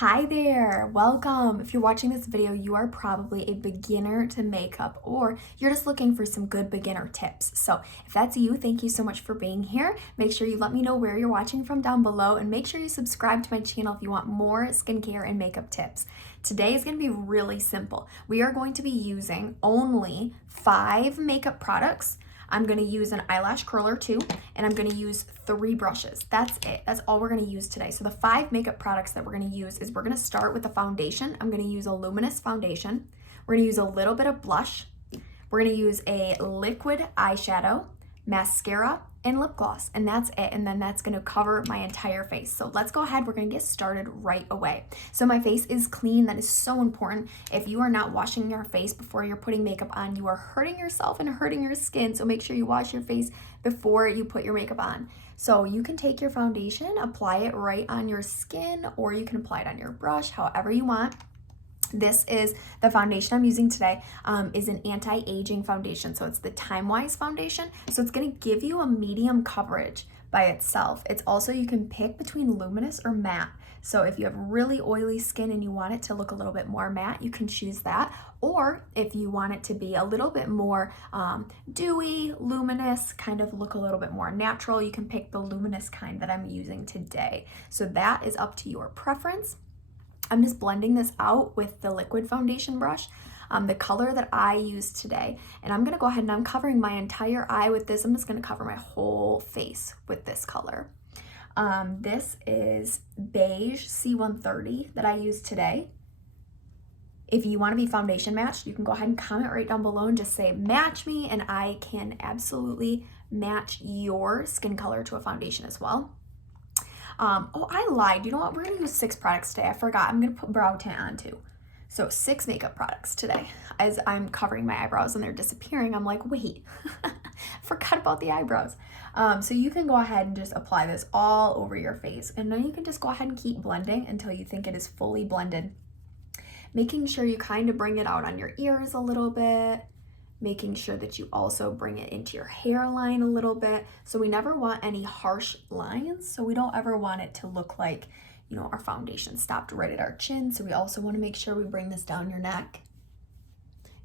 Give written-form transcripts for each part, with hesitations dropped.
Hi there, welcome. If you're watching this video, you are probably a beginner to makeup or you're just looking for some good beginner tips. So if that's you, thank you so much for being here. Make sure you let me know where you're watching from down below and make sure you subscribe to my channel if you want more skincare and makeup tips. Today is going to be really simple. We are going to be using only 5 makeup products. I'm going to use an eyelash curler too, and I'm going to use 3 brushes. That's it. That's all we're going to use today. So the 5 makeup products that we're going to use is we're going to start with the foundation. I'm going to use a Luminous foundation. We're going to use a little bit of blush. We're going to use a liquid eyeshadow, mascara, and lip gloss, and that's it. And then that's going to cover my entire face. So let's go ahead. We're going to get started right away. So my face is clean. That is so important. If you are not washing your face before you're putting makeup on, you are hurting yourself and hurting your skin. So make sure you wash your face before you put your makeup on. So you can take your foundation, apply it right on your skin, or you can apply it on your brush, however you want. This is the foundation I'm using today, is an anti-aging foundation. So it's the TimeWise foundation. So it's going to give you a medium coverage by itself. It's also, you can pick between luminous or matte. So if you have really oily skin and you want it to look a little bit more matte, you can choose that. Or if you want it to be a little bit more dewy, luminous, kind of look a little bit more natural, you can pick the luminous kind that I'm using today. So that is up to your preference. I'm just blending this out with the liquid foundation brush, the color that I use today. And I'm gonna go ahead and I'm covering my entire eye with this. I'm just gonna cover my whole face with this color. This is Beige C130 that I use today. If you wanna be foundation matched, you can go ahead and comment right down below and just say match me, and I can absolutely match your skin color to a foundation as well. Oh, I lied. You know what? We're going to use 6 products today. I forgot. I'm going to put brow tint on too. So 6 makeup products today. As I'm covering my eyebrows and they're disappearing, I'm like, wait, forgot about the eyebrows. So you can go ahead and just apply this all over your face. And then you can just go ahead and keep blending until you think it is fully blended. Making sure you kind of bring it out on your ears a little bit. Making sure that you also bring it into your hairline a little bit. So we never want any harsh lines. So we don't ever want it to look like, you know, our foundation stopped right at our chin. So we also want to make sure we bring this down your neck.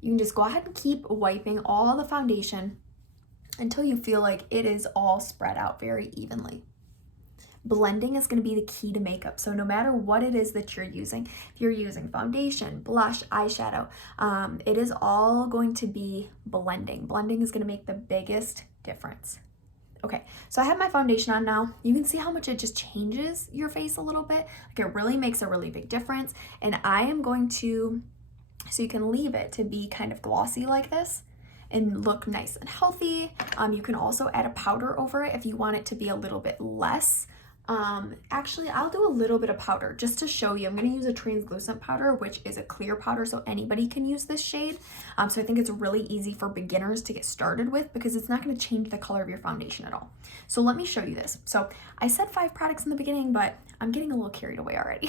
You can just go ahead and keep wiping all the foundation until you feel like it is all spread out very evenly. Blending is going to be the key to makeup. So no matter what it is that you're using, if you're using foundation, blush, eyeshadow, it is all going to be blending. Blending is going to make the biggest difference. Okay, so I have my foundation on now. You can see how much it just changes your face a little bit. Like it really makes a really big difference. And I am going to, so you can leave it to be kind of glossy like this and look nice and healthy. You can also add a powder over it if you want it to be a little bit less. Actually, I'll do a little bit of powder just to show you. I'm going to use a translucent powder, which is a clear powder, so anybody can use this shade. So I think it's really easy for beginners to get started with because it's not going to change the color of your foundation at all. So let me show you this. So I said 5 products in the beginning, but I'm getting a little carried away already.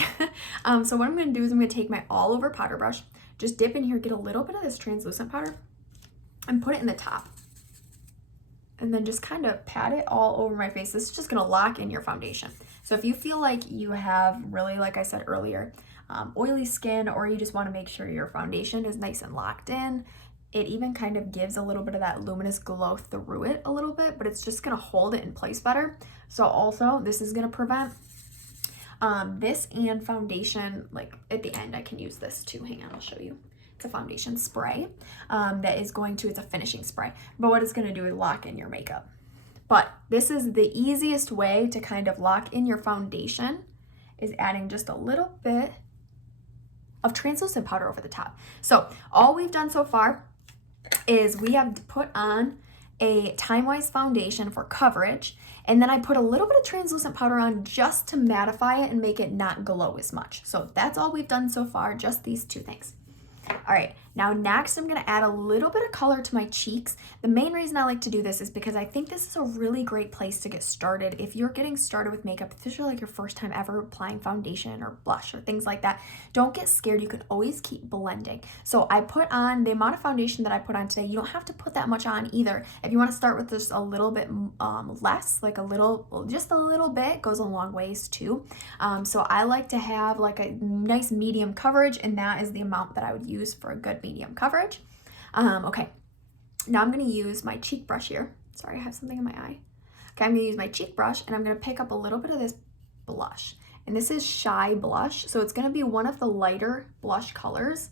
So what I'm going to do is I'm going to take my all over powder brush, just dip in here, get a little bit of this translucent powder, and put it in the top. And then just kind of pat it all over my face. This is just gonna lock in your foundation. So if you feel like you have really, like I said earlier, oily skin, or you just wanna make sure your foundation is nice and locked in, it even kind of gives a little bit of that luminous glow through it a little bit, but it's just gonna hold it in place better. So also, this is gonna prevent this and foundation, like at the end, I can use this too. Hang on, I'll show you. It's a foundation spray that is going to, it's a finishing spray, but what it's going to do is lock in your makeup. But this is the easiest way to kind of lock in your foundation, is adding just a little bit of translucent powder over the top. So all we've done so far is we have put on a TimeWise foundation for coverage, and then I put a little bit of translucent powder on just to mattify it and make it not glow as much. So that's all we've done so far, just these 2 things. All right, Now next, I'm gonna add a little bit of color to my cheeks. The main reason I like to do this is because I think this is a really great place to get started. If you're getting started with makeup, especially like your first time ever applying foundation or blush or things like that, don't get scared. You can always keep blending. So I put on the amount of foundation that I put on today. You don't have to put that much on either. If you wanna start with just a little bit less, like just a little bit goes a long ways too. So I like to have like a nice medium coverage, and that is the amount that I would use for a good medium coverage. Okay, now I'm going to use my cheek brush here. Sorry, I have something in my eye. Okay, I'm going to use my cheek brush, and I'm going to pick up a little bit of this blush. And this is Shy Blush, so it's going to be one of the lighter blush colors.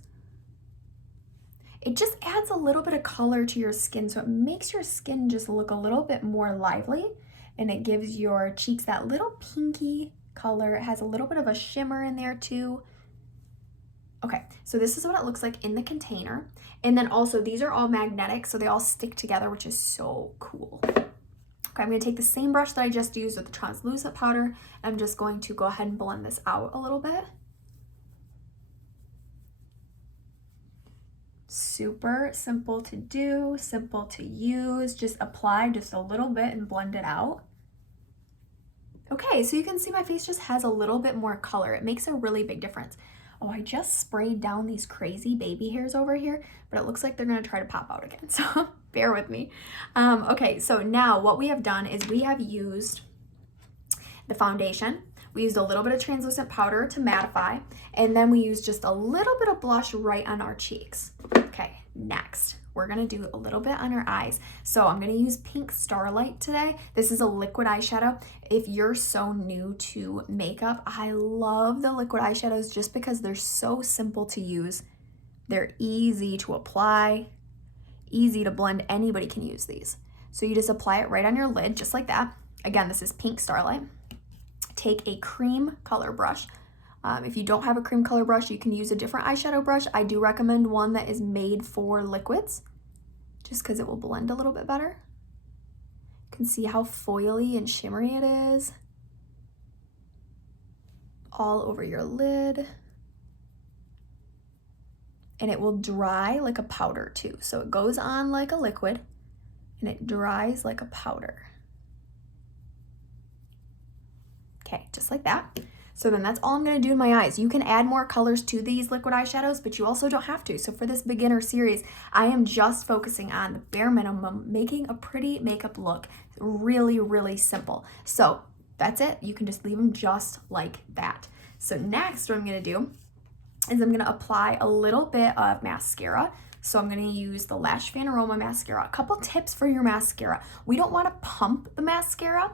It just adds a little bit of color to your skin, so it makes your skin just look a little bit more lively, and it gives your cheeks that little pinky color. It has a little bit of a shimmer in there too. Okay, so this is what it looks like in the container. And then also these are all magnetic, so they all stick together, which is so cool. Okay, I'm gonna take the same brush that I just used with the translucent powder. I'm just going to go ahead and blend this out a little bit. Super simple to do, simple to use. Just apply just a little bit and blend it out. Okay, so you can see my face just has a little bit more color. It makes a really big difference. Oh, I just sprayed down these crazy baby hairs over here, but it looks like they're gonna try to pop out again, so bear with me. Okay, so now what we have done is we have used the foundation. We used a little bit of translucent powder to mattify, and then we used just a little bit of blush right on our cheeks. Okay, next, we're gonna do a little bit on our eyes. So I'm gonna use pink Starlight today. This is a liquid eyeshadow. If you're so new to makeup, I love the liquid eyeshadows just because they're so simple to use. They're easy to apply, easy to blend. Anybody can use these. So you just apply it right on your lid, just like that. Again, this is pink Starlight. Take a cream color brush. If you don't have a cream color brush, you can use a different eyeshadow brush. I do recommend one that is made for liquids, just because it will blend a little bit better. You can see how foily and shimmery it is. All over your lid. And it will dry like a powder too. So it goes on like a liquid, and it dries like a powder. Okay, just like that. So then that's all I'm gonna do in my eyes. You can add more colors to these liquid eyeshadows, but you also don't have to. So for this beginner series, I am just focusing on the bare minimum, making a pretty makeup look. Really, really simple. So that's it. You can just leave them just like that. So next, what I'm gonna do is I'm gonna apply a little bit of mascara. So I'm gonna use the Lash Fanaroma mascara. A couple tips for your mascara. We don't wanna pump the mascara.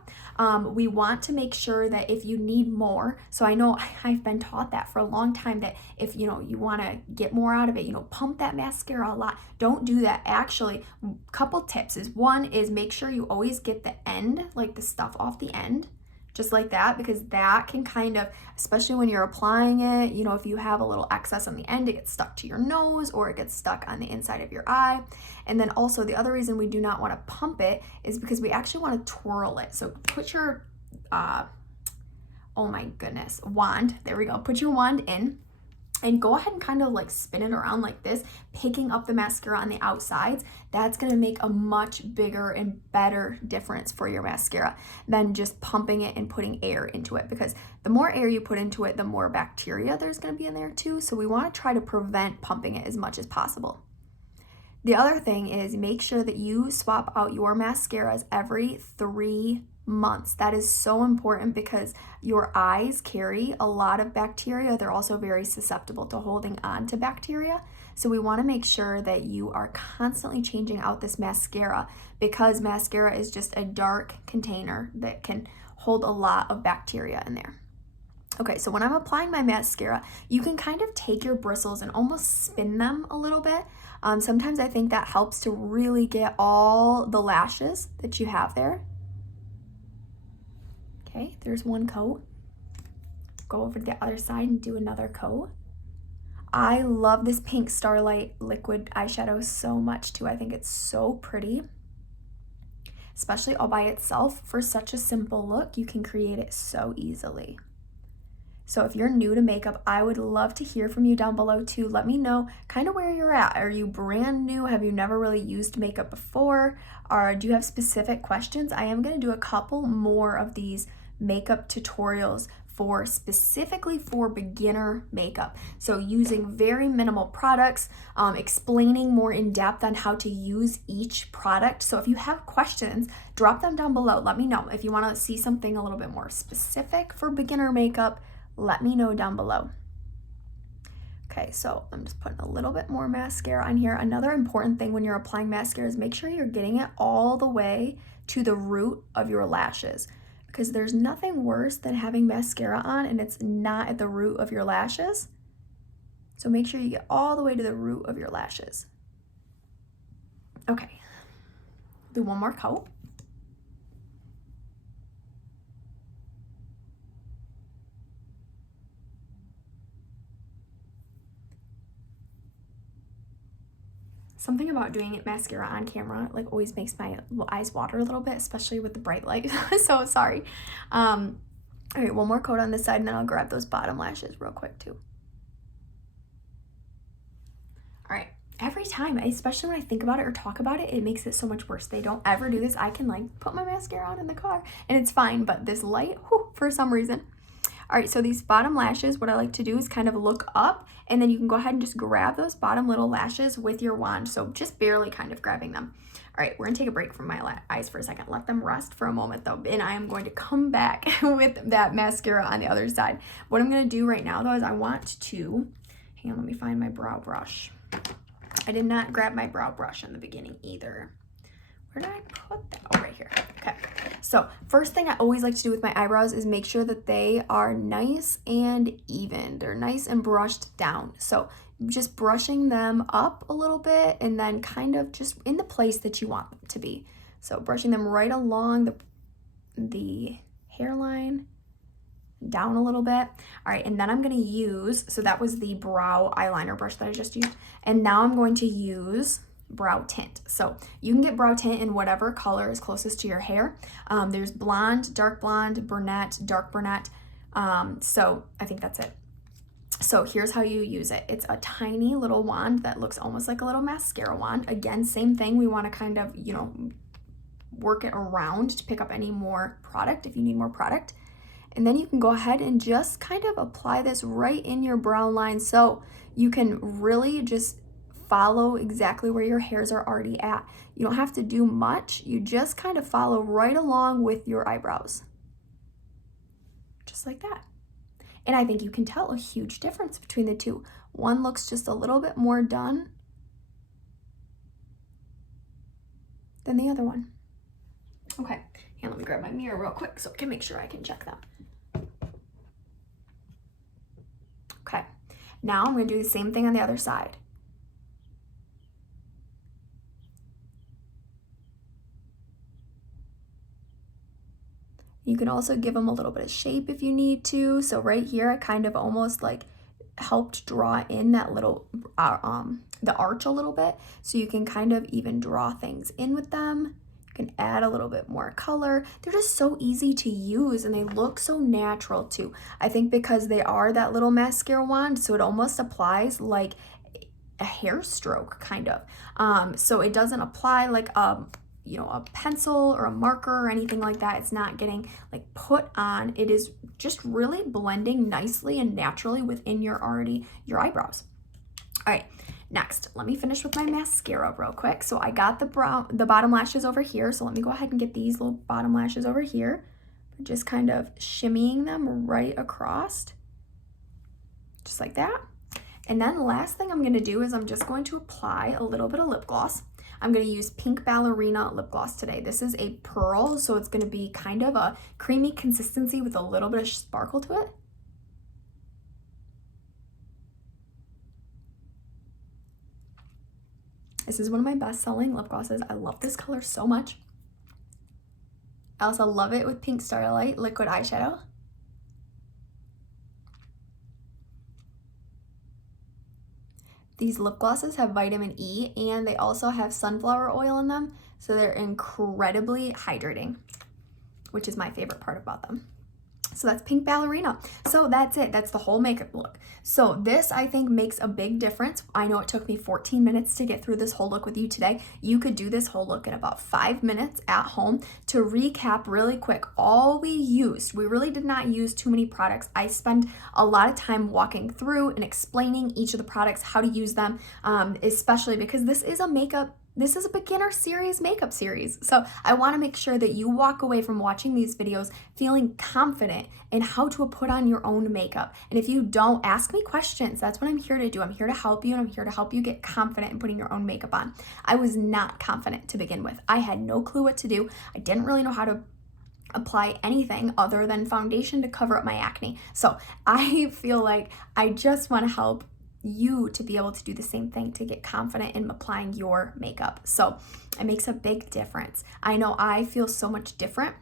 We want to make sure that if you need more, so I know I've been taught that for a long time, that if you wanna get more out of it, pump that mascara a lot. Don't do that. Actually, a couple tips is, one is make sure you always get the end, like the stuff off the end, just like that, because that can kind of, especially when you're applying it, if you have a little excess on the end, it gets stuck to your nose or it gets stuck on the inside of your eye. And then also the other reason we do not want to pump it is because we actually want to twirl it. So put your, oh my goodness, wand, there we go, put your wand in, and go ahead and kind of like spin it around like this, picking up the mascara on the outsides. That's gonna make a much bigger and better difference for your mascara than just pumping it and putting air into it, because the more air you put into it, the more bacteria there's gonna be in there too. So we wanna try to prevent pumping it as much as possible. The other thing is, make sure that you swap out your mascaras every 3 months. That is so important because your eyes carry a lot of bacteria. They're also very susceptible to holding on to bacteria. So we want to make sure that you are constantly changing out this mascara, because mascara is just a dark container that can hold a lot of bacteria in there. Okay, so when I'm applying my mascara, you can kind of take your bristles and almost spin them a little bit. Sometimes I think that helps to really get all the lashes that you have there. Okay, there's one coat. Go over to the other side and do another coat. I love this pink Starlight liquid eyeshadow so much too. I think it's so pretty, especially all by itself. For such a simple look, you can create it so easily. So if you're new to makeup, I would love to hear from you down below too. Let me know kind of where you're at. Are you brand new? Have you never really used makeup before? Or do you have specific questions? I am going to do a couple more of these makeup tutorials for specifically for beginner makeup. So using very minimal products, explaining more in depth on how to use each product. So if you have questions, drop them down below. Let me know. If you want to see something a little bit more specific for beginner makeup, let me know down below. Okay, so I'm just putting a little bit more mascara on here. Another important thing when you're applying mascara is make sure you're getting it all the way to the root of your lashes, because there's nothing worse than having mascara on and it's not at the root of your lashes. So make sure you get all the way to the root of your lashes. Okay, do one more coat. Something about doing it mascara on camera like always makes my eyes water a little bit, especially with the bright light. So sorry. All right, one more coat on this side and then I'll grab those bottom lashes real quick too. All right, every time, especially when I think about it or talk about it, it makes it so much worse. They don't ever do this. I can like put my mascara on in the car and it's fine, but this light, whew, for some reason. All right, so these bottom lashes, what I like to do is kind of look up and then you can go ahead and just grab those bottom little lashes with your wand. So just barely kind of grabbing them. All right, we're gonna take a break from my eyes for a second. Let them rest for a moment though, and I am going to come back with that mascara on the other side. What I'm gonna do right now though is I want to, hang on, let me find my brow brush. I did not grab my brow brush in the beginning either. Where did I put that? Oh, right here. Okay. So first thing I always like to do with my eyebrows is make sure that they are nice and even. They're nice and brushed down. So just brushing them up a little bit and then kind of just in the place that you want them to be. So brushing them right along the hairline, down a little bit. All right, and then I'm going to use, so that was the brow eyeliner brush that I just used. And now I'm going to use brow tint. So you can get brow tint in whatever color is closest to your hair. There's blonde, dark blonde, brunette, dark brunette. So I think that's it. So here's how you use it. It's a tiny little wand that looks almost like a little mascara wand. Again, same thing. We want to kind of, you know, work it around to pick up any more product if you need more product. And then you can go ahead and just kind of apply this right in your brow line so you can really just follow exactly where your hairs are already at. You don't have to do much. You just kind of follow right along with your eyebrows. Just like that. And I think you can tell a huge difference between the two. One looks just a little bit more done than the other one. Okay, and let me grab my mirror real quick so I can make sure I can check them. Okay, now I'm going to do the same thing on the other side. You can also give them a little bit of shape if you need to. So right here, I kind of almost like helped draw in that little, the arch a little bit. So you can kind of even draw things in with them. You can add a little bit more color. They're just so easy to use and they look so natural too. I think because they are that little mascara wand, so it almost applies like a hair stroke kind of. So it doesn't apply like you know, a pencil or a marker or anything like that. It's not getting like put on. It is just really blending nicely and naturally within your eyebrows. All right, next, let me finish with my mascara real quick. So I got the bottom lashes over here. So let me go ahead and get these little bottom lashes over here. Just kind of shimmying them right across, just like that. And then the last thing I'm gonna do is I'm just going to apply a little bit of lip gloss. I'm going to use Pink Ballerina lip gloss today. This is a pearl, so it's going to be kind of a creamy consistency with a little bit of sparkle to it. This is one of my best-selling lip glosses. I love this color so much. I also love it with Pink Starlight liquid eyeshadow. These lip glosses have vitamin E and they also have sunflower oil in them, so they're incredibly hydrating, which is my favorite part about them. So that's Pink Ballerina. So that's it. That's the whole makeup look. So this, I think, makes a big difference. I know it took me 14 minutes to get through this whole look with you today. You could do this whole look in about 5 minutes at home. To recap really quick, all we used, we really did not use too many products. I spend a lot of time walking through and explaining each of the products, how to use them, especially because this is a beginner series makeup series. So I want to make sure that you walk away from watching these videos feeling confident in how to put on your own makeup. And if you don't, ask me questions. That's what I'm here to do. I'm here to help you, and I'm here to help you get confident in putting your own makeup on. I was not confident to begin with. I had no clue what to do. I didn't really know how to apply anything other than foundation to cover up my acne. So I feel like I just want to help you to be able to do the same thing, to get confident in applying your makeup. So it makes a big difference. I know I feel so much different.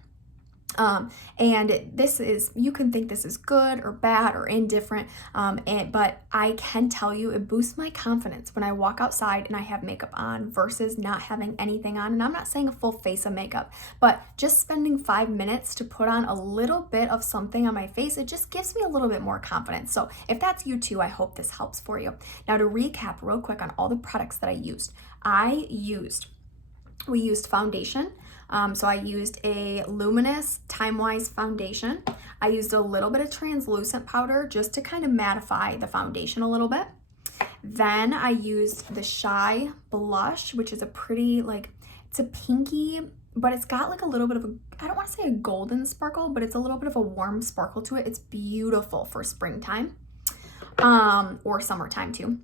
And this is, you can think this is good or bad or indifferent, but I can tell you it boosts my confidence when I walk outside and I have makeup on versus not having anything on. And I'm not saying a full face of makeup, but just spending 5 minutes to put on a little bit of something on my face, it just gives me a little bit more confidence. So if that's you too, I hope this helps for you. Now, to recap real quick on all the products that I used, we used foundation. So I used a Luminous TimeWise foundation. I used a little bit of translucent powder just to kind of mattify the foundation a little bit. Then I used the Shy blush, which is a pretty, like, it's a pinky, but it's got like a little bit of a, I don't want to say a golden sparkle, but it's a little bit of a warm sparkle to it. It's beautiful for springtime, or summertime too.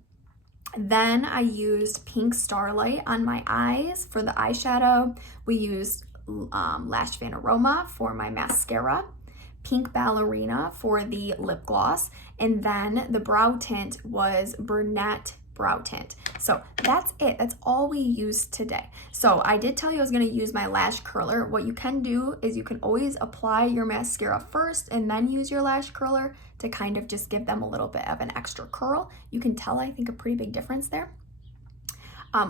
Then I used Pink Starlight on my eyes for the eyeshadow. We used Lash Fanaroma for my mascara, Pink Ballerina for the lip gloss, and then the brow tint was Brunette brow tint. So that's it. That's all we used today. So I did tell you I was going to use my lash curler. What you can do is you can always apply your mascara first and then use your lash curler to kind of just give them a little bit of an extra curl. You can tell, I think, a pretty big difference there.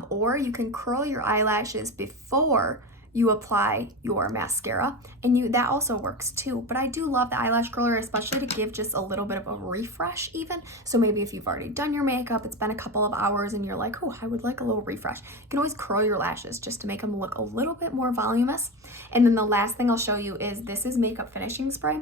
Or you can curl your eyelashes before you apply your mascara, and that also works too. But I do love the eyelash curler, especially to give just a little bit of a refresh even. So maybe if you've already done your makeup, it's been a couple of hours and you're like, oh, I would like a little refresh. You can always curl your lashes just to make them look a little bit more voluminous. And then the last thing I'll show you is this is makeup finishing spray.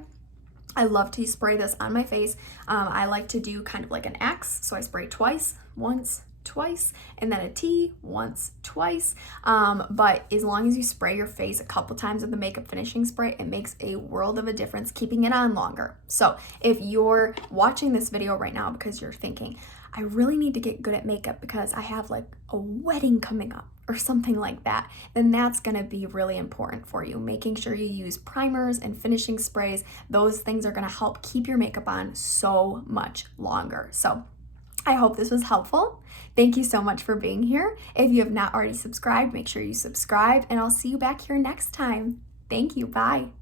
I love to spray this on my face. I like to do kind of like an X. So I spray twice, once, twice, and then a T, once, twice. But as long as you spray your face a couple times with the makeup finishing spray, it makes a world of a difference keeping it on longer. So if you're watching this video right now because you're thinking, I really need to get good at makeup because I have like a wedding coming up or something like that, then that's going to be really important for you. Making sure you use primers and finishing sprays. Those things are going to help keep your makeup on so much longer. So I hope this was helpful. Thank you so much for being here. If you have not already subscribed, make sure you subscribe, and I'll see you back here next time. Thank you. Bye.